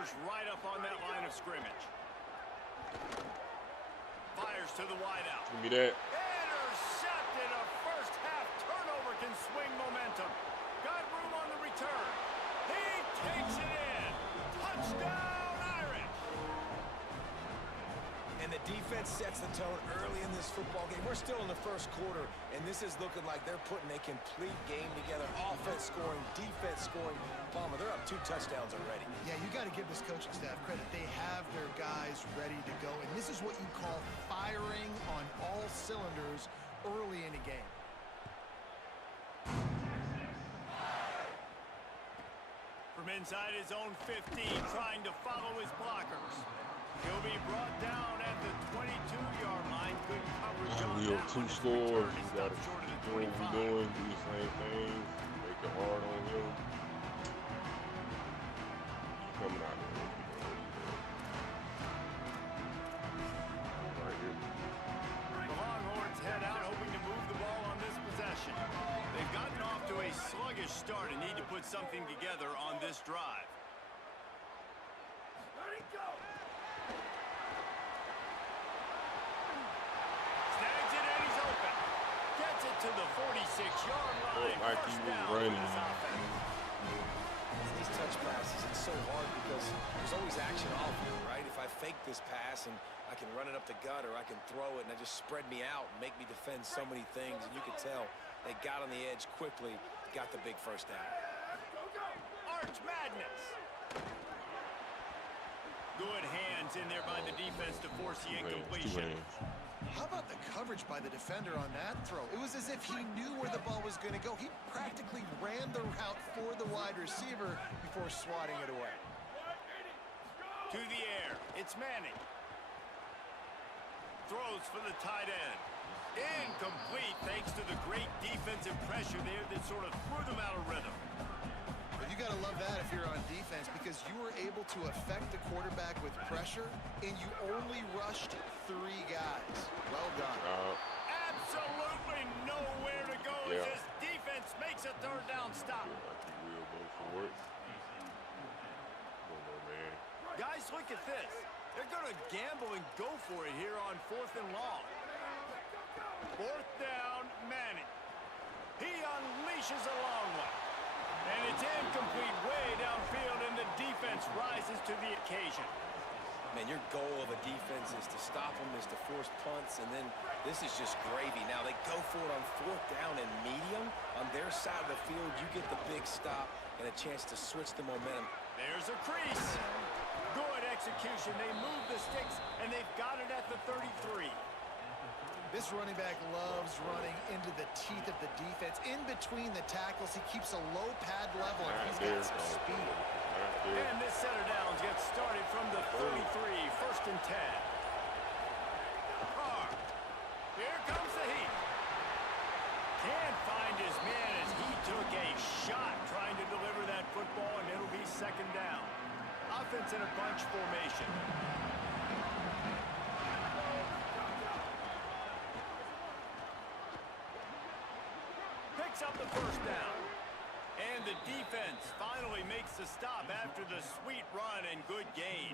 Corner's right up on that line of scrimmage. Fires to the wideout. Give me that. Intercepted. A first half turnover can swing momentum. Got room on the return. He takes it in. Touchdown, Irish. And the defense sets the tone early in this football game. We're still in the first quarter, and this is looking like they're putting a complete game together. Offense scoring, defense scoring. Palmer, they're up 2 touchdowns already. Yeah, you got to give this coaching staff credit. They have their guys ready to go, and this is what you call firing on all cylinders early in a game. From inside his own 15, trying to follow his blockers. He'll be brought down at the 22-yard line. Good coverage on We that have 2 one. scores. We got to Short of the do what we're 25. doing. Do the same thing. Make it hard on him. He's coming out there. Right here. The Longhorns head out, hoping to move the ball on this possession. They've gotten off to a sluggish start and need to put something together on this drive. Let it go. Snags it and he's open. Gets it to the 46-yard line. Like he was running. These touch passes, it's so hard because there's always action off you, right? If I fake this pass and I can run it up the gut or I can throw it and it just spread me out and make me defend so many things, and you can tell they got on the edge quickly, got the big first down. Arch Madness. Good hands in there by the defense to force the incompletion. How about the coverage by the defender on that throw? It was as if he knew where the ball was going to go. He practically ran the route for the wide receiver before swatting it away. To the air. It's Manning. Throws for the tight end. Incomplete thanks to the great defensive pressure there that sort of threw them out of rhythm. But you got to love that if you're on defense because you were able to affect the quarterback with pressure and you only rushed 3 guys. Well done. Absolutely nowhere to go as this defense makes a third down stop. Like he will go for it. Man. Guys, look at this. They're going to gamble and go for it here on 4th and long. 4th down, Manning. He unleashes a long one. And it's incomplete way downfield, and the defense rises to the occasion. Man, your goal of a defense is to stop them, is to force punts, and then this is just gravy. Now they go for it on 4th down and medium. On their side of the field, you get the big stop and a chance to switch the momentum. There's a crease. Good execution. They move the sticks, and they've got it at the 33. This running back loves running into the teeth of the defense. In between the tackles, he keeps a low pad level, and he's got some speed. And this set of downs gets started from the 33, 1st and 10. Carr. Here comes the heat. Can't find his man as he took a shot trying to deliver that football, and it'll be 2nd down. Offense in a bunch formation. Picks up the 1st down. And the defense finally makes the stop after the sweet run and good gain.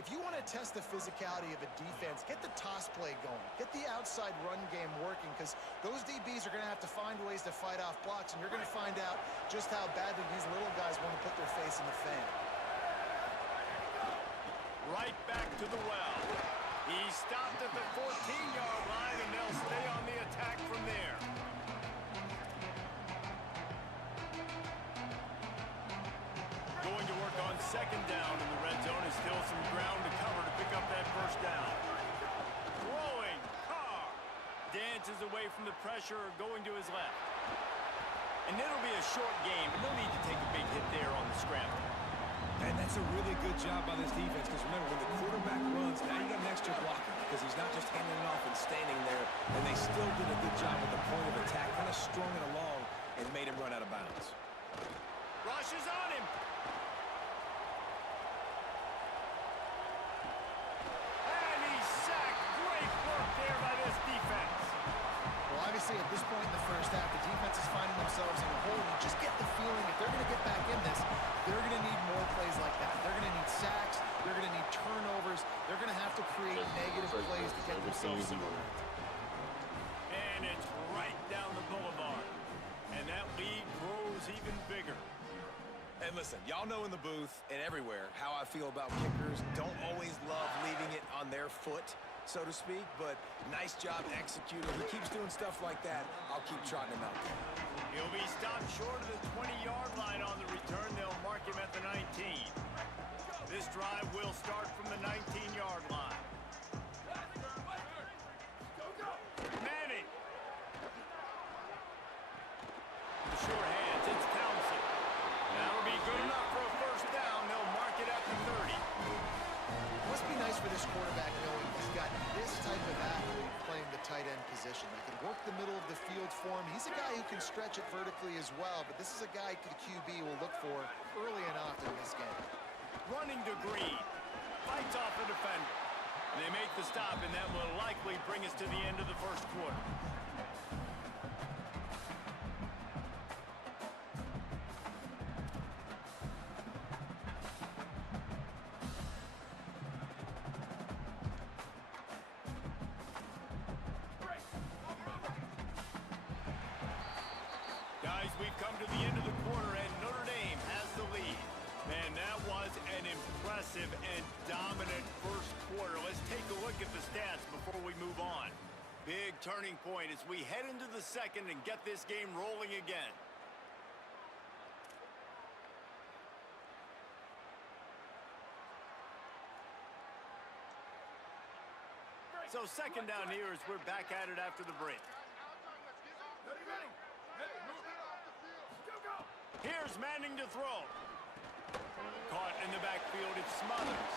If you want to test the physicality of a defense, get the toss play going. Get the outside run game working because those DBs are going to have to find ways to fight off blocks, and you're going to find out just how badly these little guys want to put their face in the fan. Right back to the well. He stopped at the 14-yard line, and they'll stay on the attack from there. Going to work on 2nd down in the red zone. Is still some ground to cover to pick up that 1st down. Throwing. Carr dances away from the pressure, going to his left. And it'll be a short game, and they'll need to take a big hit there on the scramble. And that's a really good job by this defense because remember, when the quarterback runs, now you got an extra blocker because he's not just handing it off and standing there, and they still did a good job at the point of attack, kind of strung it along and made him run out of bounds. Rush is on him. And he's sacked. Great work there by this defense. Well, obviously, at this point in the first half, the defense is finding themselves in a hole. You just get the feeling if they're going to get back in this, they're going to need more plays like that. They're some momentum. And it's right down the boulevard. And that lead grows even bigger. And listen, y'all know in the booth and everywhere how I feel about kickers. Don't always love leaving it on their foot, so to speak, but nice job executing. He keeps doing stuff like that. I'll keep trotting him out there. He'll be stopped short of the 20-yard line on the return. They'll mark him at the 19. This drive will start from the 19-yard line. Manning. The sure hands, it's Townsend. That'll be good enough for a first down. They'll mark it at the 30. Must be nice for this quarterback knowing he's got this type of athlete playing the tight end position. That can work the middle of the field for him. He's a guy who can stretch it vertically as well, but this is a guy the QB will look for early and often in this game. Running to Green. Fights off the defender. They make the stop, and that will likely bring us to the end of the first quarter. Guys, we've come to the end of the quarter, and Notre Dame has the lead. Man, that was an impressive and dominant first quarter. Let's take a look at the stats before we move on. Big turning point as we head into the second and get this game rolling again. So second down here as we're back at it after the break. Here's Manning to throw. Caught in the backfield, it's Smothers.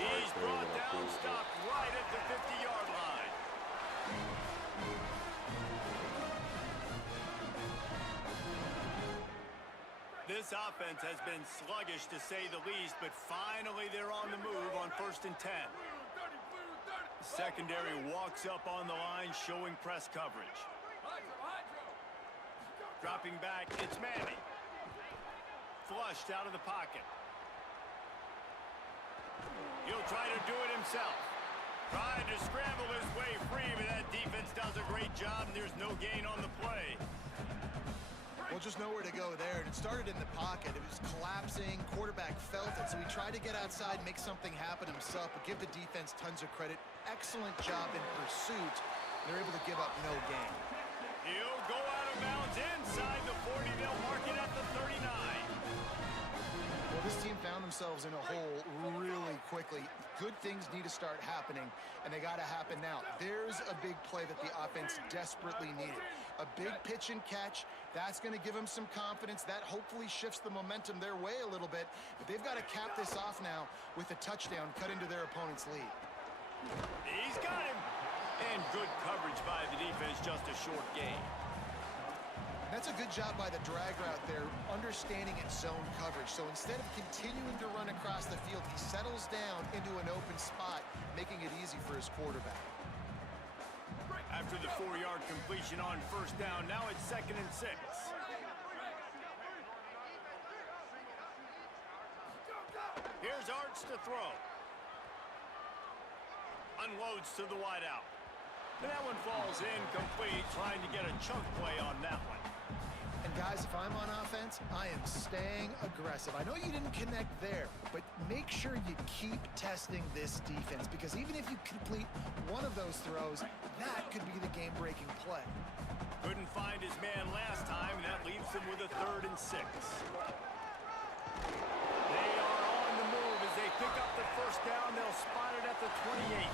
He's brought down, stopped right at the 50-yard line. This offense has been sluggish to say the least, but finally they're on the move on 1st and 10. Secondary walks up on the line, showing press coverage. Dropping back, it's Manning. Flushed out of the pocket. He'll try to do it himself. Trying to scramble his way free, but that defense does a great job, and there's no gain on the play. Well, just nowhere to go there, and it started in the pocket. It was collapsing. Quarterback felt it, so he tried to get outside, make something happen himself, but give the defense tons of credit. Excellent job in pursuit. They're able to give up no gain. He'll go out of bounds inside the 40. They'll mark it at the 39. Well, this team found themselves in a hole really quickly. Good things need to start happening, and they got to happen now. There's a big play that the offense desperately needed. A big pitch and catch. That's going to give them some confidence. That hopefully shifts the momentum their way a little bit. But they've got to cap this off now with a touchdown cut into their opponent's lead. He's got him. And good coverage by the defense, just a short gain. That's a good job by the drag route there, understanding its zone coverage. So instead of continuing to run across the field, he settles down into an open spot, making it easy for his quarterback. After the 4-yard completion on 1st down, now it's 2nd and 6. Here's Arts to throw. Unloads to the wideout. And that one falls incomplete, trying to get a chunk play on that one. And guys, if I'm on offense, I am staying aggressive. I know you didn't connect there, but make sure you keep testing this defense, because even if you complete one of those throws, that could be the game-breaking play. Couldn't find his man last time, and that leaves him with a 3rd and 6. They are on the move as they pick up the 1st down. They'll spot it at the 28.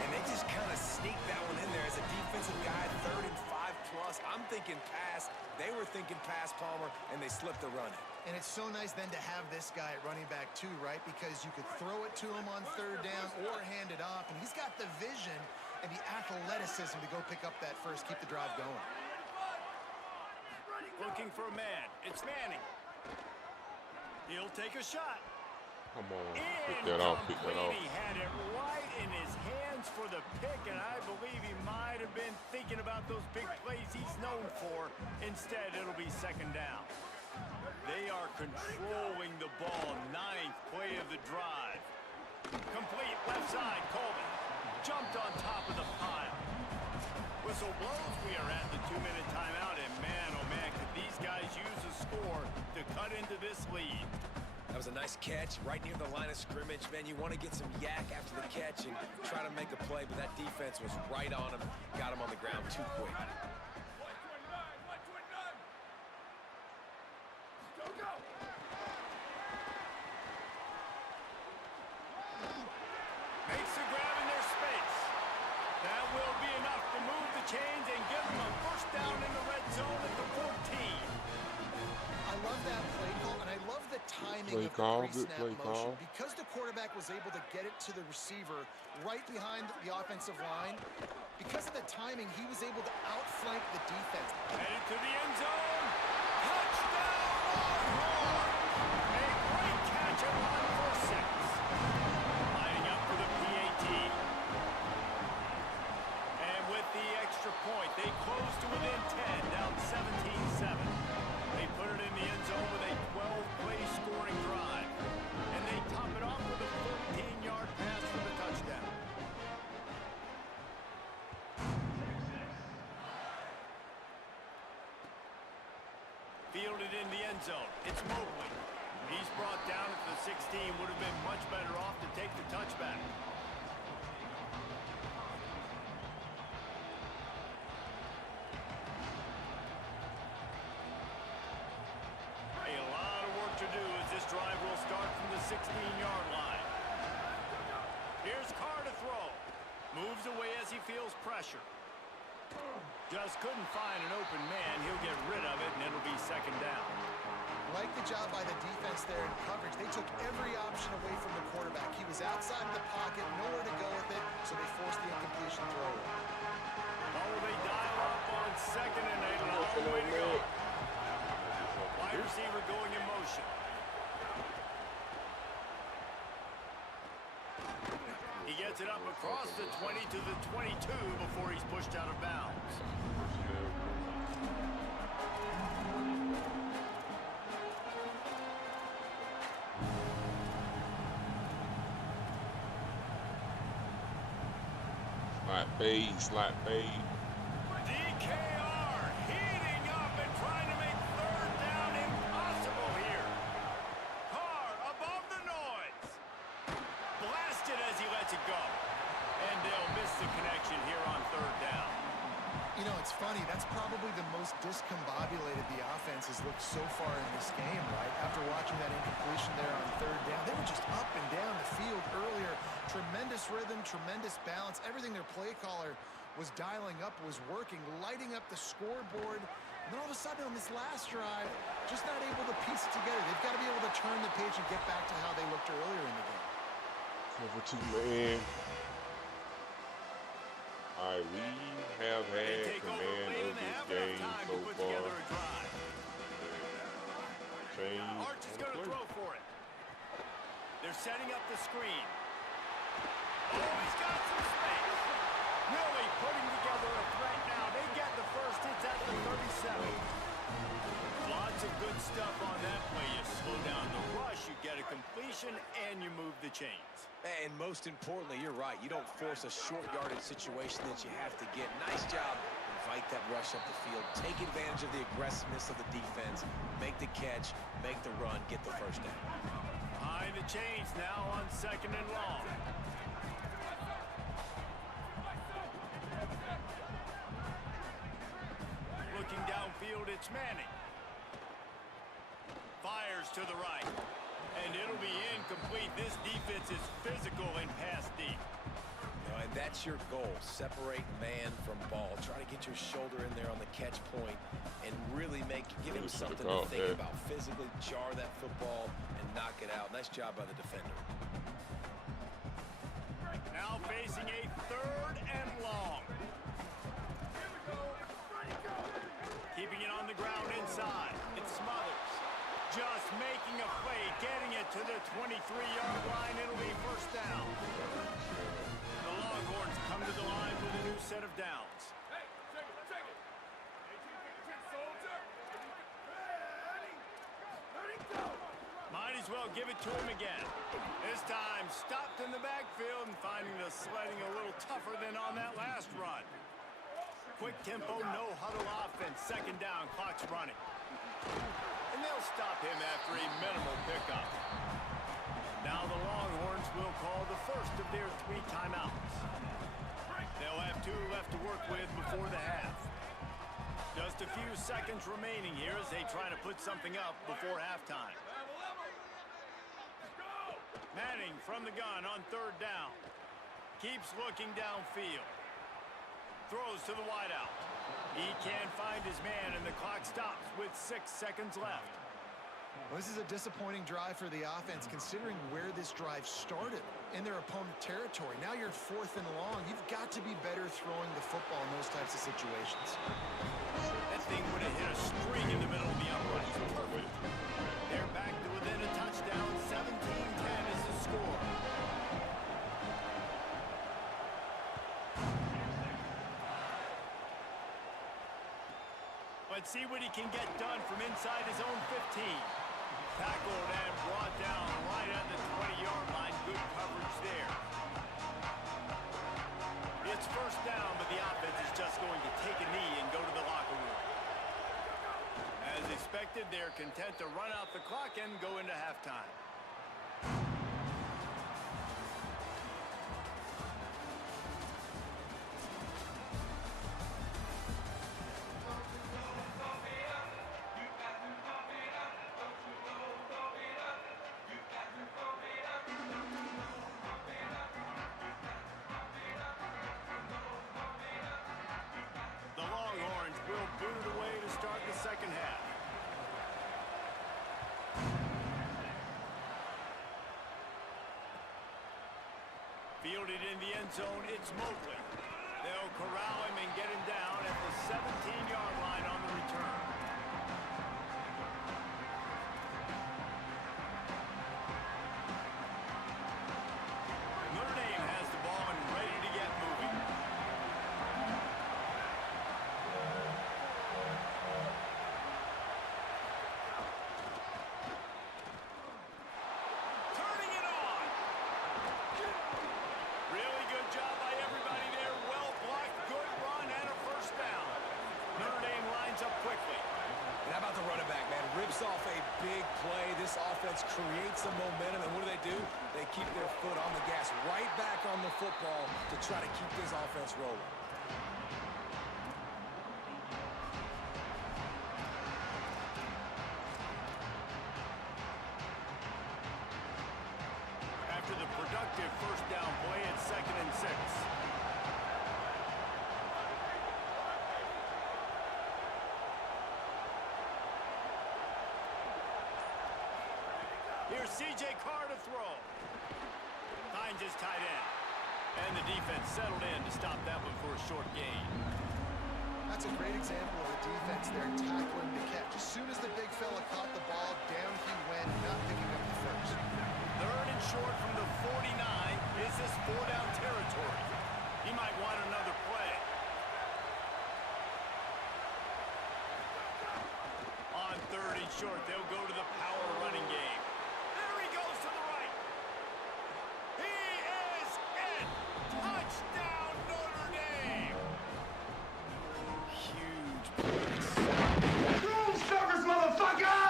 And they just kind of sneaked that one in there as a defensive guy, 3rd and 5+. I'm thinking pass. They were thinking pass, Palmer, and they slipped the run. And it's so nice then to have this guy at running back too, right? Because you could throw it to him on 3rd down or hand it off, and he's got the vision and the athleticism to go pick up that first, keep the drive going. Looking for a man. It's Manning. He'll take a shot. Come on, pick that off, pick that off. He had it right in his hands for the pick, and I believe he might have been thinking about those big plays he's known for. Instead, it'll be 2nd down. They are controlling the ball. 9th play of the drive. Complete left side, Coleman. jumped on top of the pile. Whistle blows. We are at the 2-minute timeout, and man, oh man, could these guys use a score to cut into this lead. That was a nice catch right near the line of scrimmage. Man, you want to get some yak after the catch and try to make a play, but that defense was right on him, got him on the ground too quick. Makes the grab in their space. That will be enough to move the chains and give them a first down in the red zone at the 14. I love that play call, and I love the timing Play of call, the good pre-snap play motion. call. Because the quarterback was able to get it to the receiver right behind the offensive line, because of the timing, he was able to outflank the defense. Headed to the end zone. Touchdown, Longhorns! A great catch at line for 6. Lining up for the PAT. And with the extra point, they close to within 10, down 17-7. They put it in the end zone with a 12-play scoring drive. And they top it off with a 14-yard pass for the touchdown. Fielded in the end zone. It's Mobley. He's brought down at the 16. Would have been much better off to take the touchback. A lot of work to do as this drive will start from the 16-yard line. Here's Carr to throw. Moves away as he feels pressure. Just couldn't find an open man. He'll get rid of it, and it'll be second down. Like the job by the defense there in coverage. They took every option away from the quarterback. He was outside of the pocket, nowhere to go with it, so they forced the incompletion throw. Oh, they dial up on second and 8. A long way to go. Wide receiver going in motion. He gets it up across the 20 to the 22 before he's pushed out of bounds. Slot fade. DKR heating up and trying to make third down impossible here. Carr above the noise. Blasted as he lets it go. And they'll miss the connection here on third down. You know, it's funny. That's probably the most discombobulated the offense has looked so far in this game, right? After watching that incompletion there on third down, they were just up and down the field earlier. Tremendous rhythm, tremendous balance. Everything their play caller was dialing up was working, lighting up the scoreboard. And then all of a sudden on this last drive, just not able to piece it together. They've got to be able to turn the page and get back to how they looked earlier in the game. Cover 2 man. All right, we have had command of this game so far. Change. Arch is going to throw for it. They're setting up the screen. Oh, he's got some space. Really putting together a threat now. They get the first. It's at the 37. Lots of good stuff on that play. You slow down the rush, you get a completion, and you move the chains. And most importantly, you're right. You don't force a short yardage situation that you have to get. Nice job. Invite that rush up the field. Take advantage of the aggressiveness of the defense. Make the catch. Make the run. Get the first down. Behind the chains now on second and long. Looking downfield, it's Manning. Fires to the right. And it'll be incomplete. This defense is physical and pass deep. And that's your goal. Separate man from ball. Try to get your shoulder in there on the catch point and really give him something to think about. Physically jar that football and knock it out. Nice job by the defender. Now facing a third and long. Keeping it on the ground inside. It's Smothers. Just making a play, getting it to the 23-yard line. It'll be first down. The Longhorns come to the line with a new set of downs. Hey, check it. 18-52 soldier. Might as well give it to him again. This time, stopped in the backfield and finding the sledding a little tougher than on that last run. Quick tempo, no huddle offense. Second down, clock's running. And they'll stop him after a minimal pickup. Now the Longhorns will call the first of their 3 timeouts. They'll have 2 left to work with before the half. Just a few seconds remaining here as they try to put something up before halftime. Manning from the gun on 3rd down. Keeps looking downfield. Throws to the wideout. He can't find his man, and the clock stops with 6 seconds left. Well, this is a disappointing drive for the offense, considering where this drive started in their opponent territory. Now you're 4th and long. You've got to be better throwing the football in those types of situations. That thing would have hit a string in the middle of the uprights. Perfect. They're back to within a touchdown. 17-10 is the score. Let's see what he can get done from inside his own 15. Tackled and brought down right at the 20-yard line. Good coverage there. It's first down, but the offense is just going to take a knee and go to the locker room. As expected, they're content to run out the clock and go into halftime. Second half. Fielded in the end zone, it's Mobley. They'll corral him and get him down at the 17-yard line on the return. Notre Dame has the ball and ready to get moving. Off a big play. This offense creates some momentum, and what do? They keep their foot on the gas, right back on the football to try to keep this offense rolling. After the productive first down play, it's 2nd and 6. Here's C.J. Carr to throw. Finds his tight end. And the defense settled in to stop that one for a short gain. That's a great example of the defense there tackling the catch. As soon as the big fella caught the ball, down he went, not picking up the first. 3rd and short from the 49. Is this 4-down territory? He might want another play. On 3rd and short, they'll go to the power running game. There he goes to the right. He is in. Touchdown, Notre Dame. Huge place. Room service, motherfucker!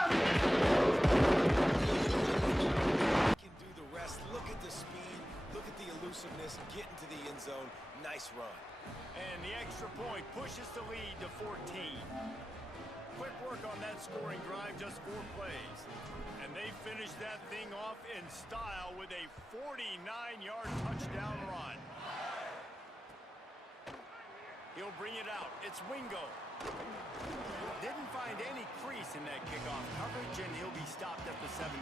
Can do the rest. Look at the speed. Look at the elusiveness. Get into the end zone. Nice run. And the extra point pushes the lead to 14. Quick work on that scoring drive, just 4 plays. And they finished that thing off in style with a 49-yard touchdown run. He'll bring it out. It's Wingo. Didn't find any crease in that kickoff coverage, and he'll be stopped at the 17.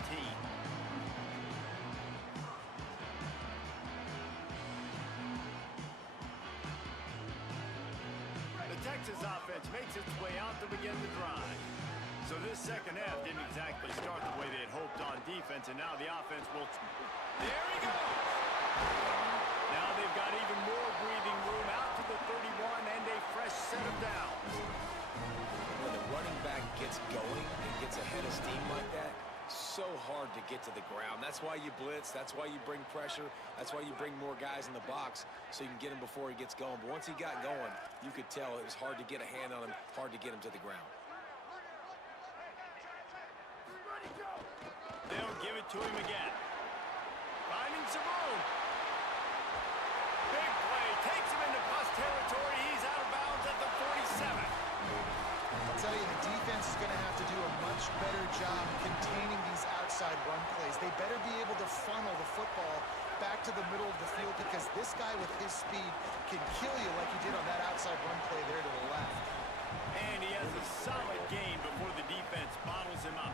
The Texas offense makes its way out to begin the drive. So this second half didn't exactly start the way they had hoped on defense, and now the offense will... There he goes! Now they've got even more breathing room out to the 31 and a fresh set of downs. When the running back gets going and gets ahead of steam like that, so hard to get to the ground. That's why you blitz. That's why you bring pressure. That's why you bring more guys in the box so you can get him before he gets going. But once he got going, you could tell it was hard to get a hand on him, hard to get him to the ground. They'll give it to him again. Finding some room. Big play. Takes him into plus territory. He's out of bounds at the 47. I'll tell you, the defense is going to have to do a much better job containing these outside run plays. They better be able to funnel the football back to the middle of the field because this guy with his speed can kill you like he did on that outside run play there to the left. And he has a solid gain before the defense bottles him up.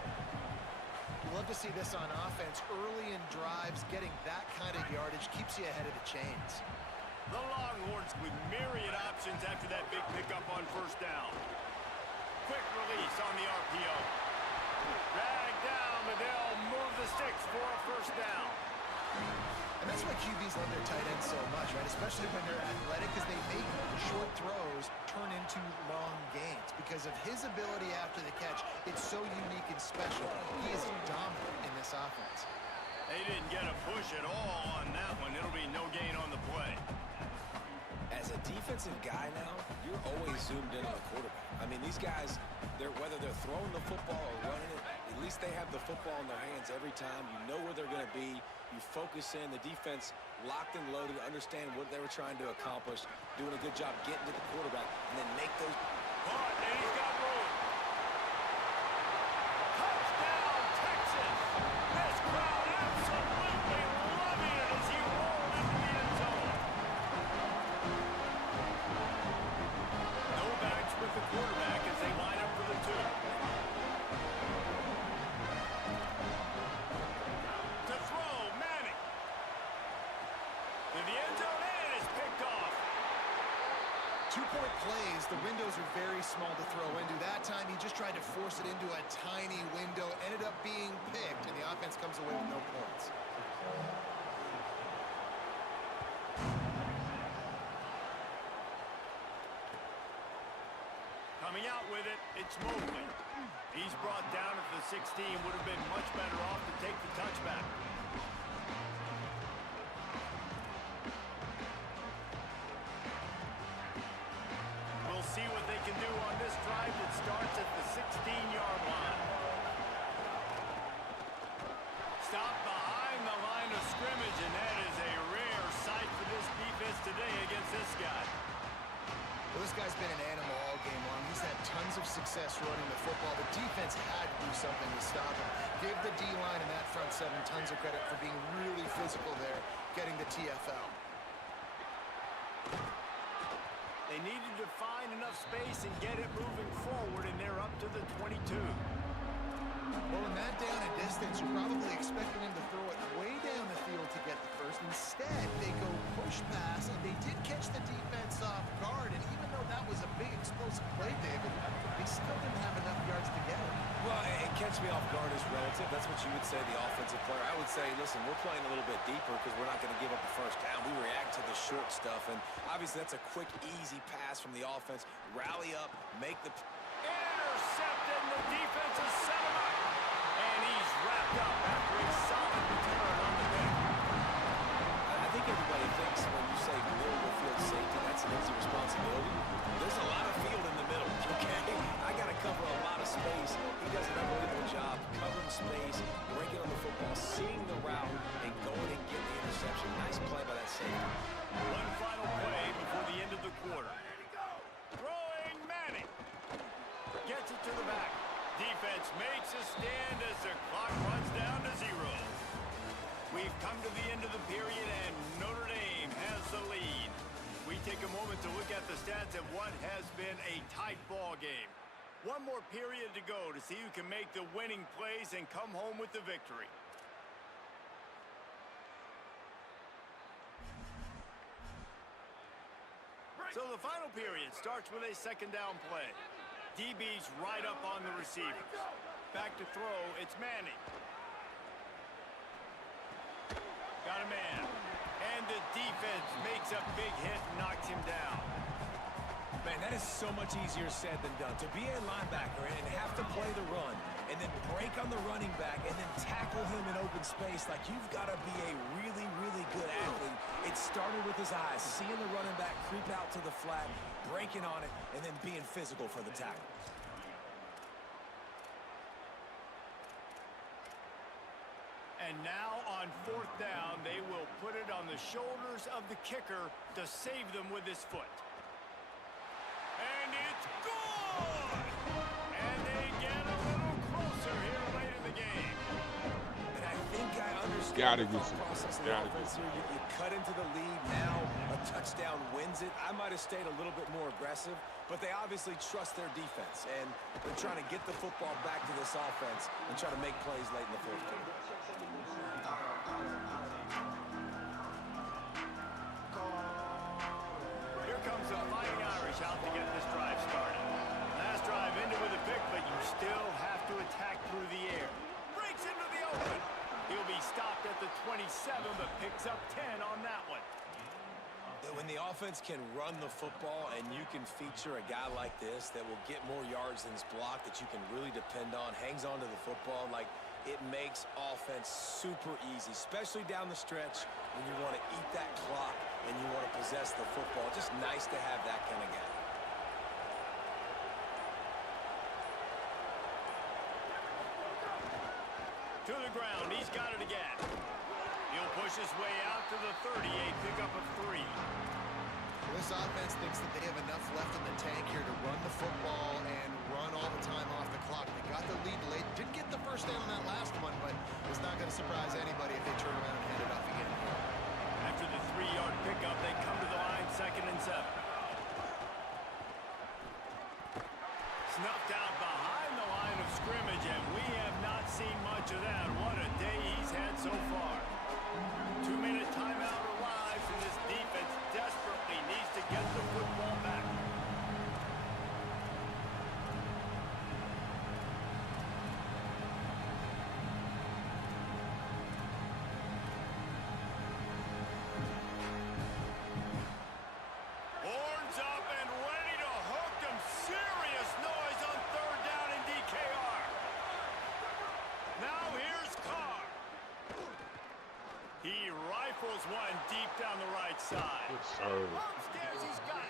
Love to see this on offense. Early in drives, getting that kind of yardage keeps you ahead of the chains. The Longhorns with myriad options after that big pickup on first down. Quick release on the RPO. Drag down, but they'll move the sticks for a first down. And that's why QBs love their tight ends so much, right? Especially when they're athletic, because they make short throws turn into long gains. Because of his ability after the catch, it's so unique and special. He is dominant in this offense. They didn't get a push at all on that one. It'll be no gain on the play. As a defensive guy now, you're always zoomed in on the quarterback. I mean, these guys, whether they're throwing the football or running it, at least they have the football in their hands every time. You know where they're going to be. You focus in. The defense locked and loaded, understand what they were trying to accomplish, doing a good job getting to the quarterback, and then make those. Caught, and he's got room. Touchdown, Texas! This crowd absolutely loving it as he rolled into the end zone. No backs with the quarterback as they line up for the two. To throw, Manning. To the end zone, and it is picked off. 2-point plays, the windows are very small to throw into. That time, he just tried to force it into a tiny window, ended up being picked, and the offense comes away with no points. Coming out with it, it's Mobley. He's brought down at the 16, would have been much better off to take the touchback. We'll see what they can do on this drive that starts at the 16-yard line. Stop behind the line of scrimmage, and that is a rare sight for this defense today against this guy. Well, this guy's been an animal all game long. He's had tons of success running the football. The defense had to do something to stop him. Give the D-line and that front seven tons of credit for being really physical there, getting the TFL. They needed to find enough space and get it moving forward, and they're up to the 22. Well, in that down and distance, you're probably expecting him to throw it way down the field to get the first. Instead, they go push pass, and they did catch the defense off guard. And even though that was a big explosive play, David, they still didn't have enough yards to get it. Well, and catch me off guard is relative. That's what you would say, the offensive player. I would say, listen, we're playing a little bit deeper because we're not going to give up the first down. We react to the short stuff, and obviously that's a quick, easy pass from the offense. Rally up, make the... Intercepted, and the defense has set him up. And he's wrapped up after a solid return on the pick. I think everybody thinks when you say middle of the field safety, that's an easy responsibility. There's a lot of field in the middle, okay? I got to cover a lot of space. He does an unbelievable job covering space, breaking on the football, seeing the route, and going and getting the interception. Nice play by that safety. One final play before the end of the quarter. Throwing Manning. Gets it to the back. Defense makes a stand as the clock runs down to 0. We've come to the end of the period, and Notre Dame has the lead. We take a moment to look at the stats of what has been a tight ball game. One more period to go to see who can make the winning plays and come home with the victory. So the final period starts with a second down play. DB's right up on the receivers. Back to throw, it's Manning. Got a man. And the defense makes a big hit and knocks him down. Man, that is so much easier said than done. To be a linebacker and have to play the run and then break on the running back and then tackle him in open space. Like, you've got to be a really, really good athlete. It started with his eyes, seeing the running back creep out to the flat, breaking on it, and then being physical for the tackle. And now on 4th down, they will put it on the shoulders of the kicker to save them with his foot. And it's good! And they get a little closer here late in the game. And I think I understand Gotta the get thought some. process of the Gotta offense get some. here. You cut into the lead. Now a touchdown wins it. I might have stayed a little bit more aggressive, but they obviously trust their defense, and they're trying to get the football back to this offense and try to make plays late in the 4th quarter. Here comes the Fighting Irish out to get this drive started. Last drive ended with a pick, but you still have to attack through the air. Breaks into the open. He'll be stopped at the 27, but picks up 10 on that one. When the offense can run the football and you can feature a guy like this that will get more yards than his block, that you can really depend on, hangs on to the football, like, it makes offense super easy, especially down the stretch when you want to eat that clock and you want to possess the football. Just nice to have that kind of guy. To the ground, he's got it again. He'll push his way out to the 38, pick up a 3. This offense thinks that they have enough left in the tank here to run the football and run all the time off the clock. They got the lead late. Didn't get the first down on that last one, but it's not going to surprise anybody if they turn around and hand it off again here. After the 3-yard pickup, they come to the line, 2nd and 7. Snuffed out behind the line of scrimmage, and we have not seen much of that. What a day he's had so far. 2-minute timeout arrives, and this defense desperately needs to get the football back. Horns up and ready to hook them. Serious noise on 3rd down in DKR. Now here's Carr. He rifles one deep down the right side. Good serve. Upstairs he's got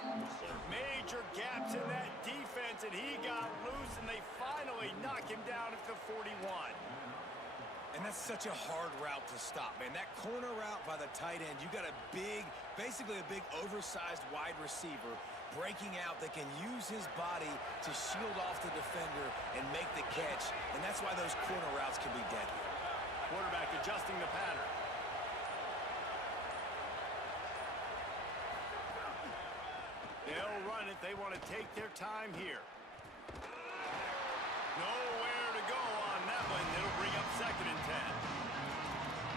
major gaps in that defense, and he got loose, and they finally knock him down at the 41. And that's such a hard route to stop, man. That corner route by the tight end, you got a big, basically a big oversized wide receiver breaking out that can use his body to shield off the defender and make the catch. And that's why those corner routes can be deadly. Quarterback adjusting the pattern. They'll run it. They want to take their time here. Nowhere to go on that one. It'll bring up 2nd and 10.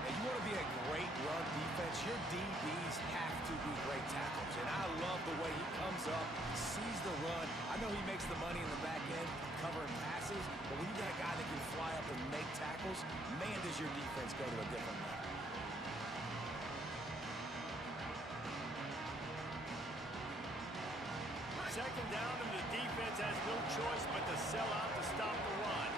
And you want to be a great run defense, your DBs have to be great tackles. And I love the way he comes up, sees the run. I know he makes the money in the back end covering passes, but when you got a guy that can fly up and make tackles, man, does your defense go to a different level. Second down, and the defense has no choice but to sell out to stop the run.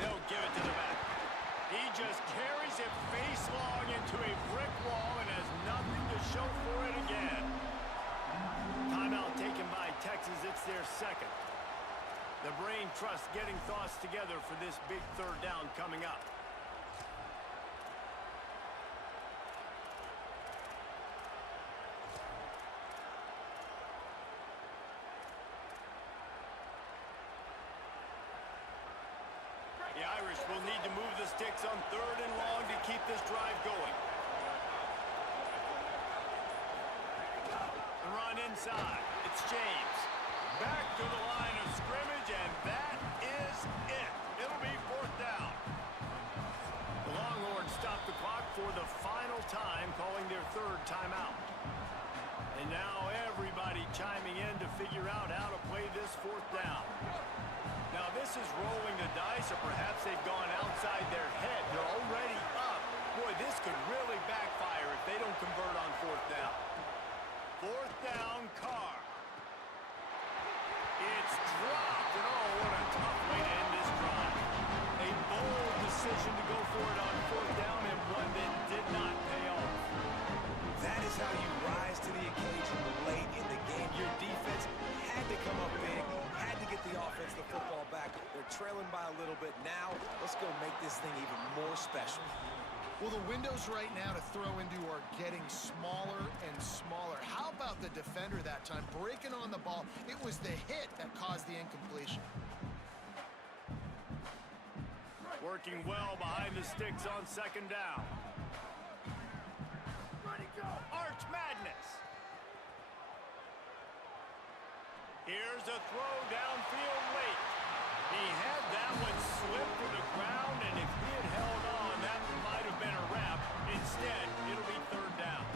They'll give it to the back. He just carries it face long into a brick wall and has nothing to show for it again. Timeout taken by Texas. It's their 2nd. The brain trust getting thoughts together for this big 3rd down coming up. The Irish will need to move the sticks on 3rd and long to keep this drive going. The run inside. It's James. Back to the line of scrimmage, and that is it. It'll be 4th down. The Longhorns stop the clock for the final time, calling their 3rd timeout. And now everybody chiming in to figure out how to play this 4th down. Now this is rolling the dice, or perhaps they've gone outside their head. They're already up. Boy, this could really backfire if they don't convert on 4th down. 4th down, Carr. It's dropped, and oh, little bit. Now, let's go make this thing even more special. Well, the windows right now to throw into are getting smaller and smaller. How about the defender that time breaking on the ball? It was the hit that caused the incompletion. Working well behind the sticks on second down. Arch Madness. Here's a throw downfield late. He had that one slip to the ground, and if he had held on, that might have been a wrap. Instead, it'll be third down.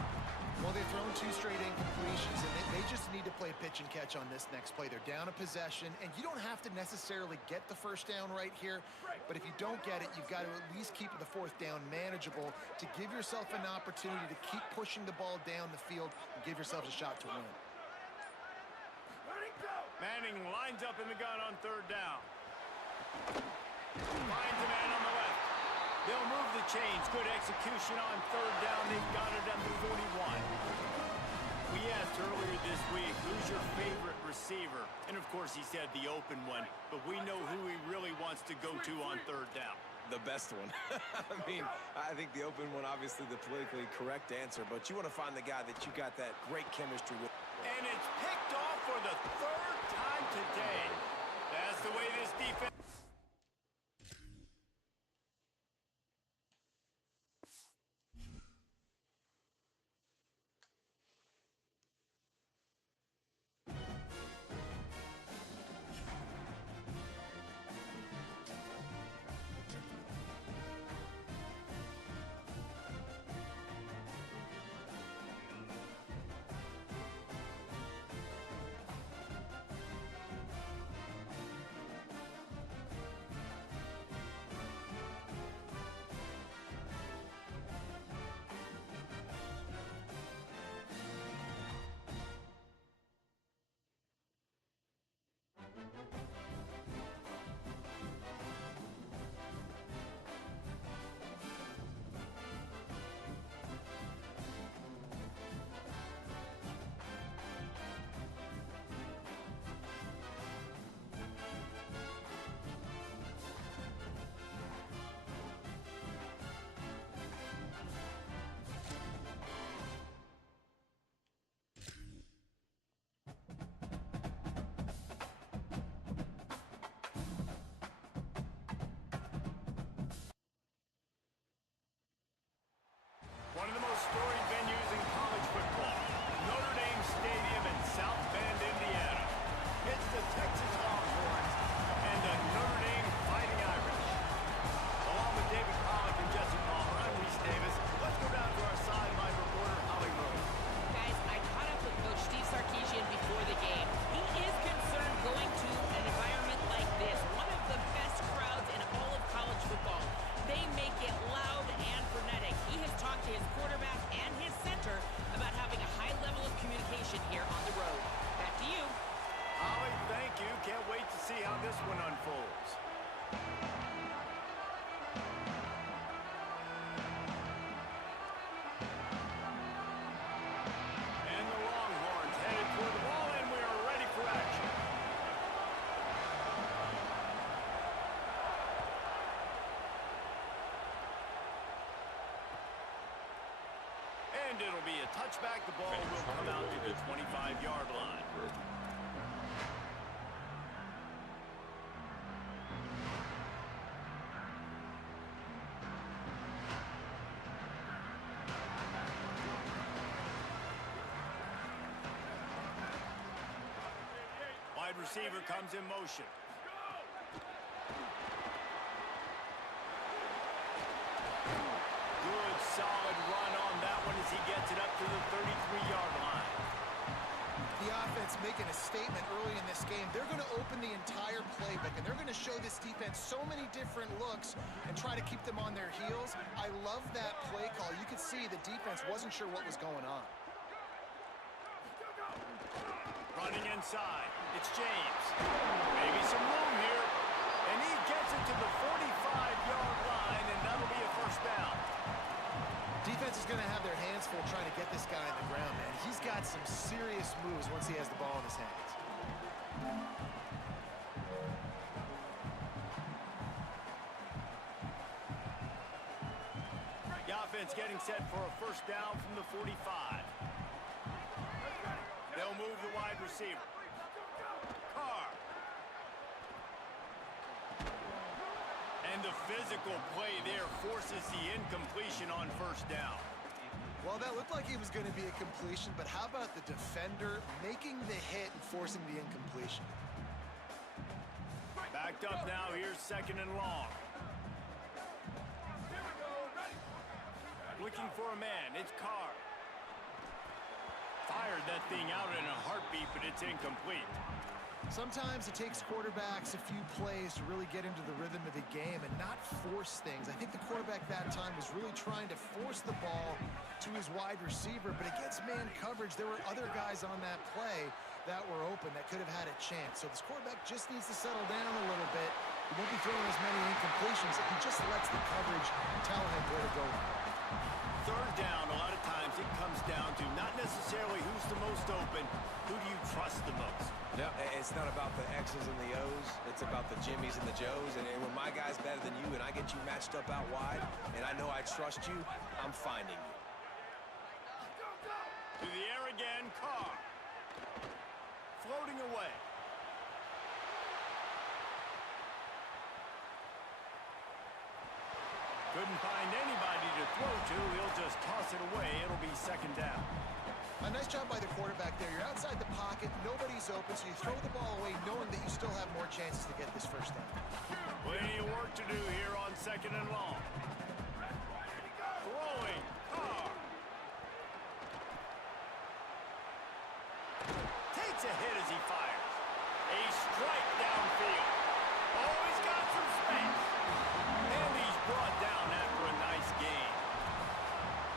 Well, they've thrown 2 straight incompletions, and they just need to play pitch and catch on this next play. They're down a possession, and you don't have to necessarily get the first down right here, but if you don't get it, you've got to at least keep the 4th down manageable to give yourself an opportunity to keep pushing the ball down the field and give yourselves a shot to win. Manning lines up in the gun on third down. Finds a man on the left. They'll move the chains. Good execution on third down. They've got it at the 41. We asked earlier this week, who's your favorite receiver? And, of course, he said the open one. But we know who he really wants to go to on third down. The best one. I mean, I think the open one, obviously the politically correct answer, but you want to find the guy that you got that great chemistry with. And it's picked off for the 3rd time today. That's the way this defense... One of the most storied venues in college football, Notre Dame Stadium in South Bend, Indiana. It's the Texas Longhorns and the Notre Dame Fighting Irish. Along with David Pollack and Jesse Palmer, I'm Reese Davis. Let's go down to our sideline reporter, Holly Rowe. Guys, I caught up with Coach Steve Sarkisian before the game. He is concerned going to an environment like this, one of the best crowds in all of college football. They make it loud and frenetic. He has talked to his quarterback and his center about having a high level of communication here on the road. Back to you. Holly, thank you. Can't wait to see how this one unfolds. And the Longhorns headed toward the ball, and we are ready for action. And it'll be a touchback. The ball will come out to the 25-yard line. Wide receiver comes in motion. Good, solid run on that one as he gets it up to the 33-yard line. The offense making a statement early in this game. They're going to open the entire playbook, and they're going to show this defense so many different looks and try to keep them on their heels. I love that play call. You could see the defense wasn't sure what was going on. Running inside, it's James. Maybe some room here. And he gets it to the 45-yard line, and that'll be a first down. Defense is going to have their hands full trying to get this guy on the ground, man. He's got some serious moves once he has the ball in his hands. defense getting set for a first down from the 45. They'll move the wide receiver. Carr. And the physical play there forces the incompletion on first down. Well, that looked like it was going to be a completion, but how about the defender making the hit and forcing the incompletion? Backed up now, here's second and long. Looking for a man, it's Carr. Fired that thing out in a heartbeat, but it's incomplete. Sometimes it takes quarterbacks a few plays to really get into the rhythm of the game and not force things. I think the quarterback that time was really trying to force the ball to his wide receiver, but against man coverage, there were other guys on that play that were open that could have had a chance. So this quarterback just needs to settle down a little bit. He won't be throwing as many incompletions if he just lets the coverage tell him where to go. Third down, a lot of times it comes down to not necessarily who's the most open, who do you trust the most? No, it's not about the X's and the O's. It's about the Jimmys and the Joes. And when my guy's better than you and I get you matched up out wide and I know I trust you, I'm finding you. To the air again, Carr. Floating away. Couldn't find anybody to throw to. He'll just toss it away. It'll be second down. A nice job by the quarterback there. You're outside the pocket, nobody's open, so you throw the ball away knowing that you still have more chances to get this first down. Plenty of work to do here on second and long. Throwing, Carr. Takes a hit as he fires. A strike downfield. Oh, he's got some space. And he's brought down after a nice gain.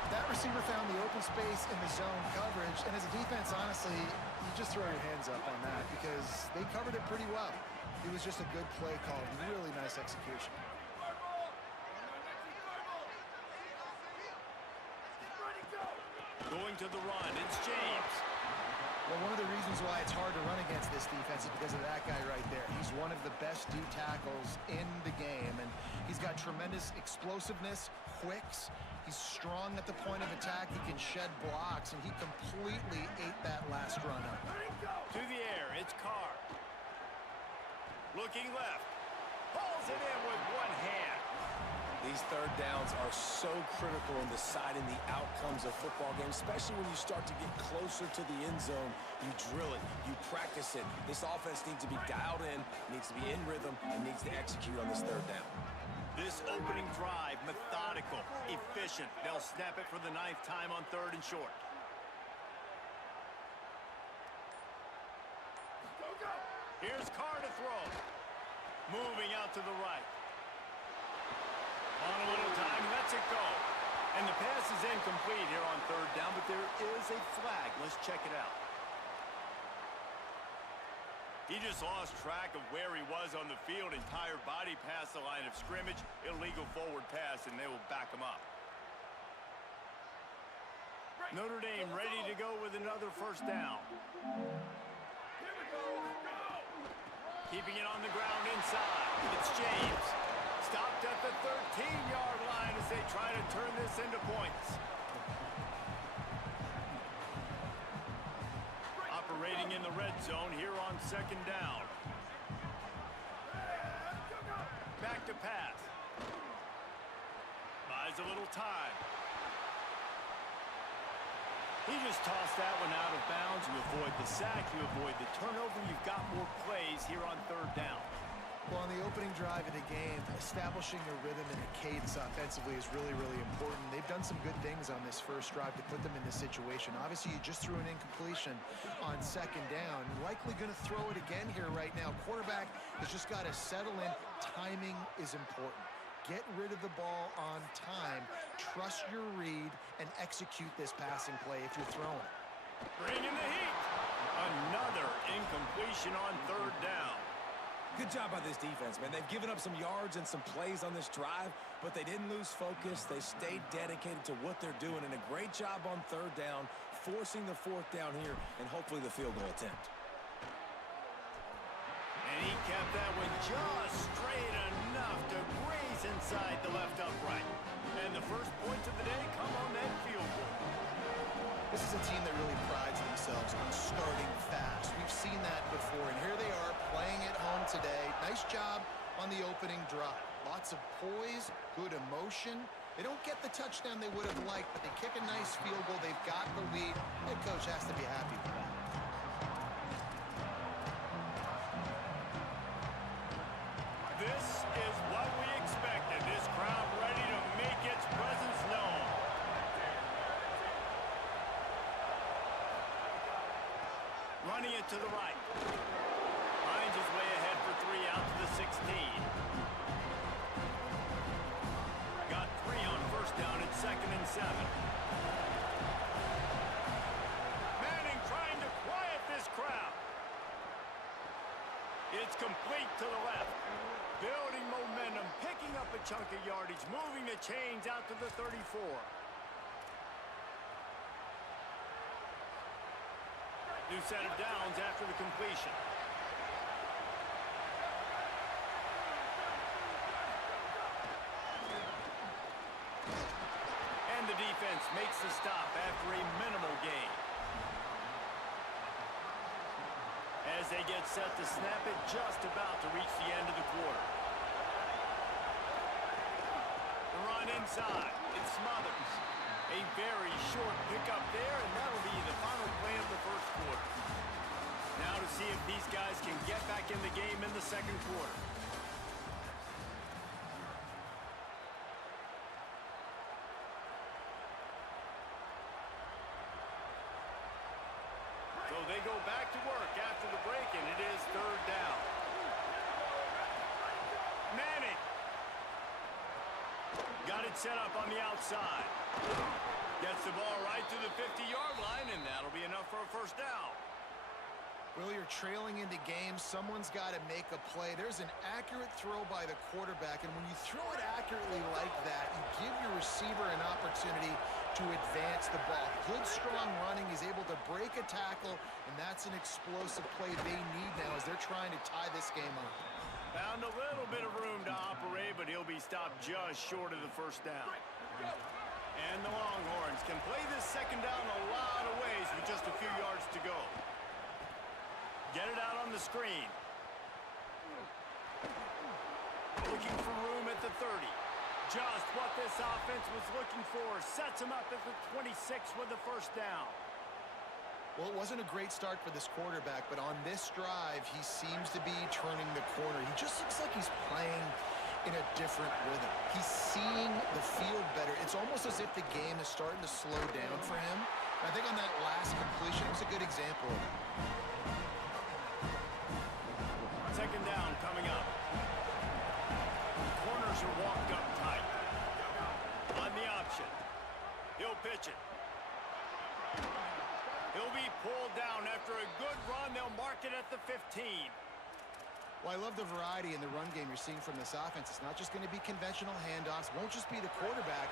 That receiver found the open space in the zone coverage, and as a defense, honestly, you just throw your hands up on that because they covered it pretty well. It was just a good play call, really nice execution. Going to the run, it's James. Well, one of the reasons why it's hard to run against this defense is because of that guy right there. He's one of the best D tackles in the game, and he's got tremendous explosiveness, quicks. He's strong at the point of attack. He can shed blocks, and he completely ate that last run up. To the air, it's Carr. Looking left. Pulls it in with one hand. These third downs are so critical in deciding the outcomes of football games, especially when you start to get closer to the end zone. You drill it, you practice it. This offense needs to be dialed in, needs to be in rhythm, and needs to execute on this third down. This opening drive, methodical, efficient. They'll snap it for the 9th time on 3rd and short. Here's Carr to throw. Moving out to the right. On a little time, lets it go. And the pass is incomplete here on 3rd down, but there is a flag. Let's check it out. He just lost track of where he was on the field. Entire body past the line of scrimmage. Illegal forward pass, and they will back him up. Notre Dame ready to go with another first down. Keeping it on the ground inside. It's James. Stopped at the 13-yard line as they try to turn this into points. Operating in the red zone here on 2nd down. Back to pass. Buys a little time. He just tossed that one out of bounds. You avoid the sack, you avoid the turnover. You've got more plays here on 3rd down. Well, on the opening drive of the game, establishing a rhythm and a cadence offensively is really, really important. They've done some good things on this first drive to put them in this situation. Obviously, you just threw an incompletion on 2nd down. Likely going to throw it again here right now. Quarterback has just got to settle in. Timing is important. Get rid of the ball on time. Trust your read and execute this passing play if you're throwing. Bringing the heat. Another incompletion on 3rd down. Good job by this defense, man. They've given up some yards and some plays on this drive, but they didn't lose focus. They stayed dedicated to what they're doing, and a great job on 3rd down, forcing the 4th down here, and hopefully the field goal attempt. And he Tapped that one just straight enough to graze inside the left upright. And the first points of the day come on that field goal. This is a team that really prides themselves on starting fast. We've seen that before, and here they are playing at home today. Nice job on the opening drive. Lots of poise, good emotion. They don't get the touchdown they would have liked, but they kick a nice field goal. They've got the lead. Head coach has to be happy with that. This is what we expected. This crowd ready to make its presence known. Running it to the right. Finds his way ahead for 3 out to the 16. Got 3 on first down at 2nd and 7. Manning trying to quiet this crowd. It's complete to the left. Building momentum, picking up a chunk of yardage, moving the chains out to the 34. New set of downs after the completion. And the defense makes the stop after a minimal gain. As they get set to snap it, just about to reach the end of the quarter. The run inside. It smothers. A very short pickup there, and that'll be the final play of the first quarter. Now to see if these guys can get back in the game in the second quarter. So they go back to work after the break, and it is 3rd down. Manning. Got it set up on the outside. Gets the ball right to the 50-yard line, and that'll be enough for a first down. Well, you're trailing into games. Someone's got to make a play. There's an accurate throw by the quarterback, and when you throw it accurately like that, you give your receiver an opportunity to advance the ball. Good, strong running. He's able to break a tackle, and that's an explosive play they need now as they're trying to tie this game up. Found a little bit of room to operate, but he'll be stopped just short of the first down. And the Longhorns can play this second down a lot of ways with just a few yards to go. Get it out on the screen. Looking for room at the 30. Just what this offense was looking for. Sets him up at the 26 with the first down. Well, it wasn't a great start for this quarterback, but on this drive, he seems to be turning the corner. He just looks like he's playing in a different rhythm. He's seeing the field better. It's almost as if the game is starting to slow down for him. I think on that last completion, it was a good example of it. Second down coming up. Corners are walked up tight. On the option. He'll pitch it. He'll be pulled down after a good run. They'll mark it at the 15. Well, I love the variety in the run game you're seeing from this offense. It's not just going to be conventional handoffs. Won't just be the quarterback.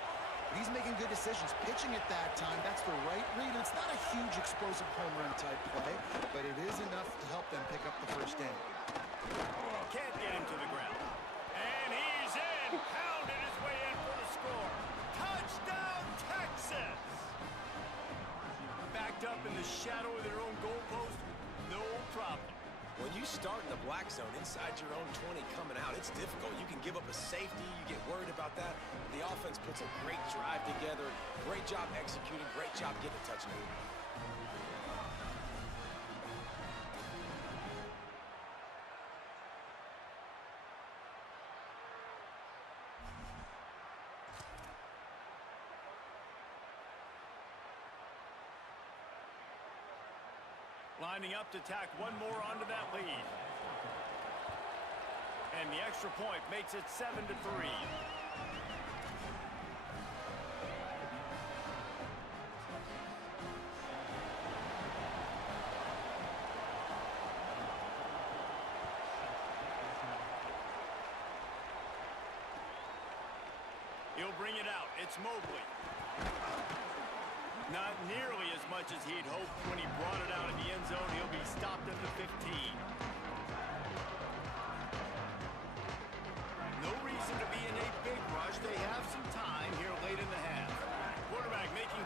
But he's making good decisions. Pitching at that time, that's the right read. And it's not a huge explosive home run type play, but it is enough to help them pick up the first down. Can't get him to the ground. And he's in. Pounded his way in for the score. Touchdown, Texas! Backed up in the shadow of their own goalpost, no problem. When you start in the black zone inside your own 20 coming out, it's difficult. You can give up a safety. You get worried about that. The offense puts a great drive together. Great job executing. Great job getting a touchdown. Lining up to tack one more onto that lead. And the extra point makes it 7-3. He'll bring it out. It's Mobley. Not nearly as much as he'd hoped when he brought it out of the end zone. He'll be stopped at the 15.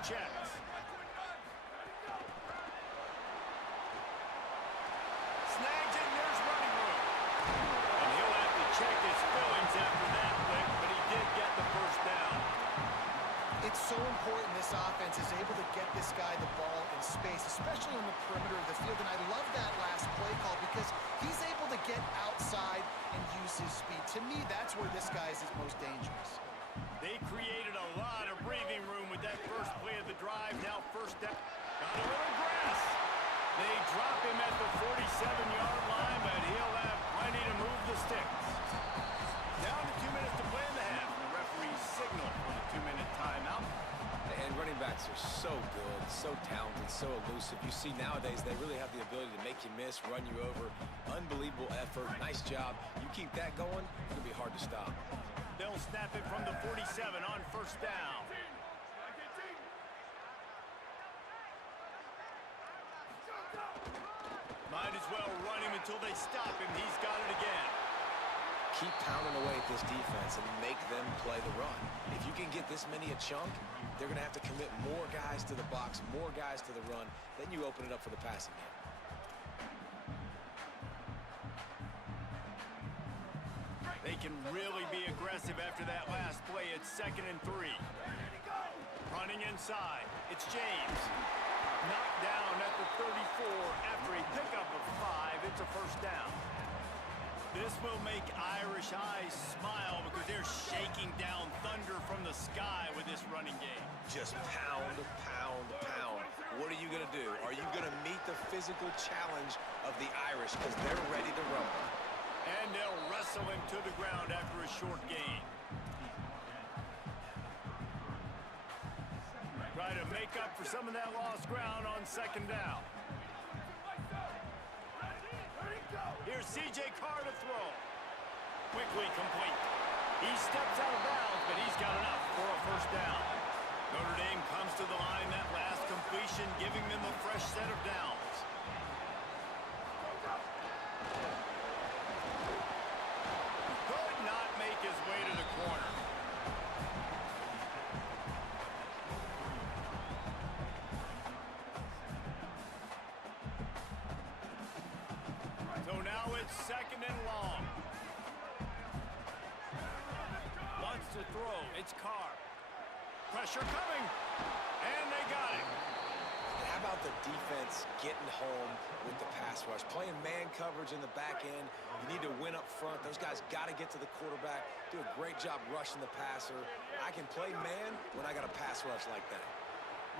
checks. Snags it, and there's running room. And he'll have to check his feelings after that lick, but he did get the first down. It's so important this offense is able to get this guy the ball in space, especially on the perimeter of the field. And I love that last play call because he's able to get outside and use his speed. To me, that's where this guy is his most dangerous. They created a lot of breathing room with that first play of the drive. Now first down. Got a little grass. They drop him at the 47-yard line, but he'll have plenty to move the sticks. Down to 2 minutes to play in the half. The referee's signal for the 2-minute timeout. And running backs are so good, so talented, so elusive. You see nowadays they really have the ability to make you miss, run you over. Unbelievable effort. Nice job. You keep that going, it's going to be hard to stop. They'll snap it from the 47 on first down. Might as well run him until they stop him. He's got it again. Keep pounding away at this defense and make them play the run. If you can get this many a chunk, they're going to have to commit more guys to the box, more guys to the run. Then you open it up for the passing game. They can really be aggressive after that last play. It's 2nd and 3. Running inside. It's James. Knocked down at the 34 after a pickup of 5. It's a first down. This will make Irish eyes smile because they're shaking down thunder from the sky with this running game. Just pound, pound, pound. What are you going to do? Are you going to meet the physical challenge of the Irish because they're ready to rumble? And they'll wrestle him to the ground after a short gain. Try to make up for some of that lost ground on 2nd down. Here's C.J. Carr to throw. Quickly complete. He steps out of bounds, but he's got enough for a first down. Notre Dame comes to the line that last completion, giving them a fresh set of downs. Could not make his way to the corner. So now it's 2nd and long. Wants to throw. It's Carr. Pressure coming. And they got it. How about the defense getting home with the pass rush? Playing man coverage in the back end. You need to win up front. Those guys got to get to the quarterback. Do a great job rushing the passer. I can play man when I got a pass rush like that.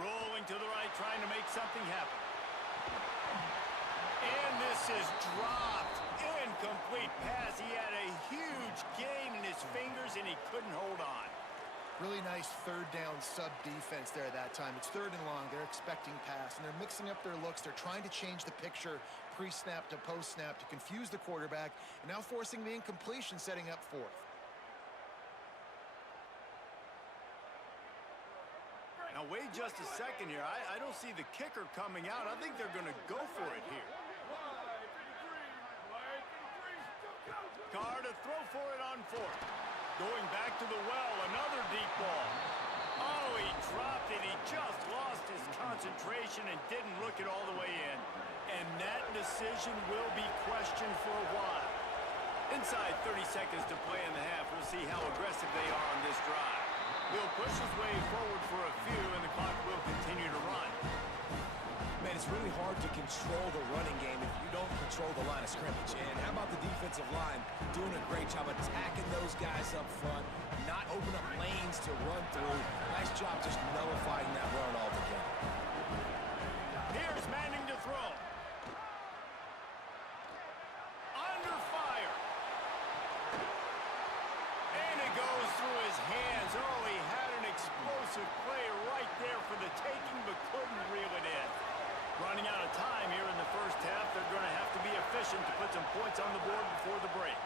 Rolling to the right, trying to make something happen. And this is dropped. Incomplete pass. He had a huge gain in his fingers, and he couldn't hold on. Really nice 3rd down sub defense there that time. It's 3rd and long. They're expecting pass, and they're mixing up their looks. They're trying to change the picture pre-snap to post-snap to confuse the quarterback, and now forcing the incompletion, setting up 4th. Now, wait just a second here. I don't see the kicker coming out. I think they're going to go for it here. Carr to throw for it on 4th. Going back to the well, another deep ball. Oh, he dropped it. He just lost his concentration and didn't look it all the way in. And that decision will be questioned for a while. Inside 30 seconds to play in the half. We'll see how aggressive they are on this drive. He'll push his way forward for a few, and the clock will continue to run. Man, it's really hard to control the running game if you don't control the line of scrimmage. And how about the defensive line doing a great job attacking those guys up front, not open up lanes to run through. Nice job just nullifying that run altogether. Here's Manning to throw. Under fire. And it goes through his hands. Oh, he had an explosive play right there for the taking, but couldn't reel it in. Running out of time here in the first half. They're going to have to be efficient to put some points on the board before the break.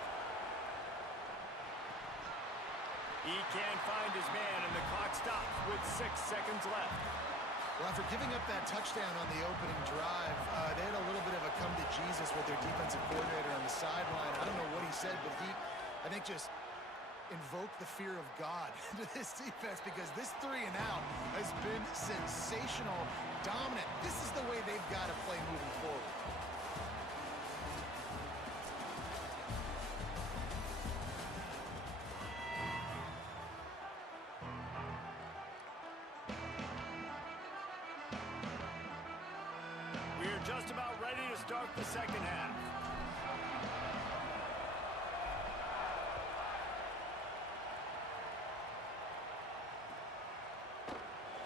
He can't find his man, and the clock stops with 6 seconds left. Well, after giving up that touchdown on the opening drive, they had a little bit of a come to Jesus with their defensive coordinator on the sideline. I don't know what he said, but he, I think, just invoke the fear of God into this defense, because this 3 and out has been sensational, dominant. This is the way they've got to play moving forward. We're just about ready to start the second half.